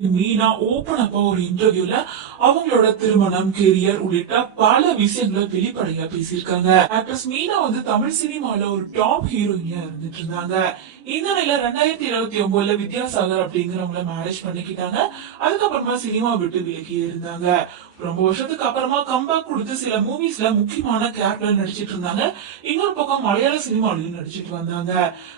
Meena open அப்பா ஒரு இன்டர்வியூல அவங்களோட திருமணம், கெரியர் உள்ளிட்ட பல விஷயங்களை வெளிப்படையா பேசியிருக்காங்க. ஆக்ட்ரஸ் மீனா வந்து தமிழ் சினிமால ஒரு டாப் ஹீரோயினியா இருந்துட்டு இருந்தாங்க. இந்த நிலையில 2029ல வித்யாசாகர் அப்படிங்கிறவங்கள மேரேஜ் பண்ணிக்கிட்டாங்க. அதுக்கப்புறமா சினிமா விட்டு விலகியே இருந்தாங்க. ரொம்ப வருஷத்துக்கு அப்புறமா கம்பேக் கொடுத்து சில மூவிஸ்ல முக்கியமான கேரக்டர் நடிச்சிட்டு இருந்தாங்க. இன்னொரு பக்கம் மலையாள சினிமாலையும் நடிச்சிட்டு வந்தாங்க.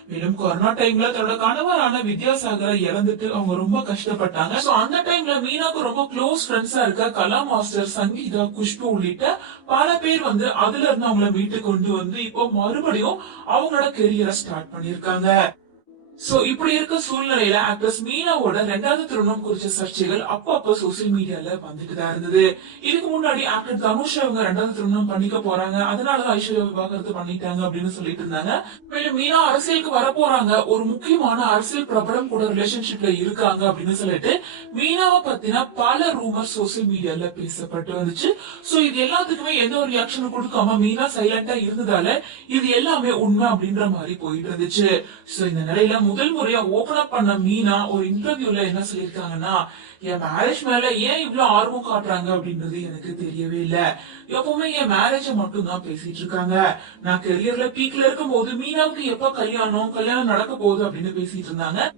மேலும் கொரோனா டைம்ல தன்னோட கணவரான வித்யாசாகரை இழந்துட்டு அவங்க ரொம்ப கஷ்டப்பட்டாங்க. சோ அந்த டைம்ல மீனாக்கு ரொம்ப க்ளோஸ் ஃப்ரெண்ட்ஸா இருக்க கலா மாஸ்டர், சங்கீதா, குஷ்பு உள்ளிட்ட பல பேர் வந்து அதுல இருந்து அவங்கள மீட்டு கொண்டு வந்து இப்போ மறுபடியும் அவங்களோட கெரியரை ஸ்டார்ட் பண்ணிருக்காங்க. சோ இப்படி இருக்க சூழ்நிலையில ஆக்ட்ரஸ் மீனாவோட ரெண்டாவது திருமணம் குறிச்ச சர்ச்சைகள் அப்பப்ப சோசியல் மீடியால வந்துட்டு தான் இருந்தது. இதுக்கு முன்னாடி ஆக்டர் தனுஷ் அவங்க ரெண்டாவது திருமணம் பண்ணிக்க போறாங்க, அதனாலதான் ஐஸ்வர்யா விவாகரத்து பண்ணிட்டாங்க அப்படின்னு சொல்லிட்டு இருந்தாங்க. மேலும் மீனா அரசியலுக்கு வர போறாங்க, ஒரு முக்கியமான அரசியல் பிரபலம் கூட ரிலேஷன்ஷிப்ல இருக்காங்க அப்படின்னு சொல்லிட்டு மீனாவை பத்தின பல ரூமர் சோசியல் மீடியால பேசப்பட்டு வந்துச்சு. சோ இது எல்லாத்துக்குமே எந்த ஒரு ரியாக்ஷனும் கொடுக்காம மீனா சைலண்டா இருந்ததால இது எல்லாமே உண்மை அப்படின்ற மாதிரி போயிட்டு இருந்துச்சு. சோ இந்த நிலையில முதல் முறையா ஓபன் அப் பண்ண மீனா ஒரு இன்டர்வியூல என்ன சொல்லிருக்காங்கன்னா, என் மேரேஜ் மேல ஏன் இவ்வளவு ஆர்வம் காட்டுறாங்க அப்படின்றது எனக்கு தெரியவே இல்ல. எப்பவுமே என் மேரேஜ மட்டும் தான் பேசிட்டு இருக்காங்க. நான் கெரியர்ல பீக்ல இருக்கும் போது மீனாவுக்கு எப்ப கல்யாணம் நடக்க போகுது அப்படின்னு பேசிட்டு இருந்தாங்க.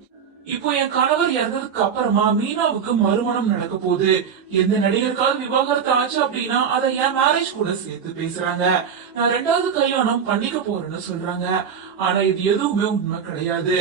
இப்போ என் கணவர் இறந்ததுக்கு அப்புறமா மீனாவுக்கு மறுமணம் நடக்க போகுது. எந்த நடிகருக்காவது விவாகரத்து ஆச்சு அப்படின்னா அதை என் மேரேஜ் கூட சேர்த்து பேசுறாங்க. நான் ரெண்டாவது கல்யாணம் பண்ணிக்க போறேன்னு சொல்றாங்க. ஆனா இது எதுவுமே உண்மை கிடையாது.